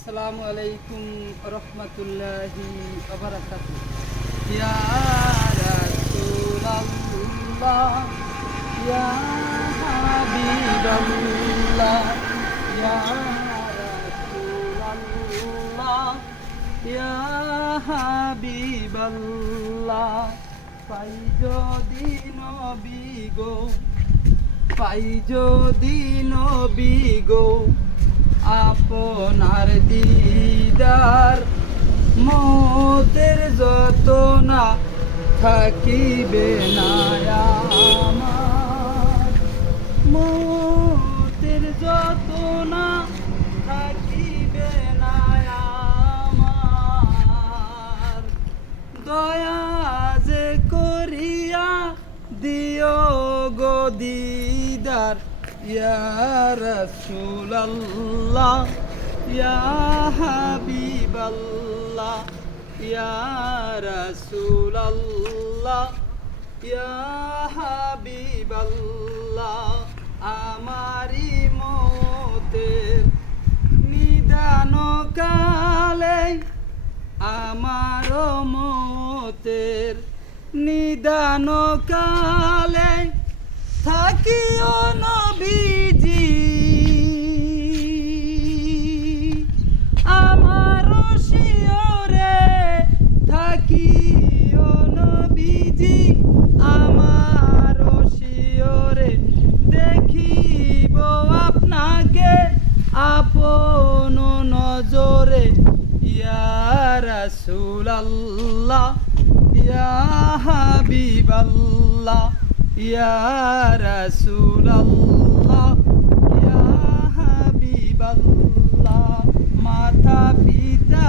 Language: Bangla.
আসসালামু আলাইকুম রহমতুল্লাহি ওয়া বারাকাতুহু। ইয়া রাসূলাল্লাহ ইয়া হাবিবাল্লাহ ইয়া রাসূলাল্লাহ ইয়া হাবিবাল্লাহ। পাই যদি নবী গো, পাই যদি নবী গো আপনার দিদার, মতের যত না থাকিবে না আমার, মতের যত না থাকিবে না আমার। দয়া যে করিয়া দিও গো দিদার, ইয়া রাসূলাল্লাহ ইয়া হাবিবাল্লাহ ইয়া রাসূলাল্লাহ ইয়া হাবিবাল্লাহ। আমারি মতের নিদান কালে, আমার মতের নিদান কালে থাকিও নবীজি, আমার শিওরে থাকিও নবীজি, আমার শিওরে দেখিব আপনাকে আপন নজরে। ইয়া রাসূলাল্লাহ ইয়া হাবিবাল্লাহ ইয়া রাসূলাল্লাহ ইয়া হাবিবাল্লাহ। মাতা পিতা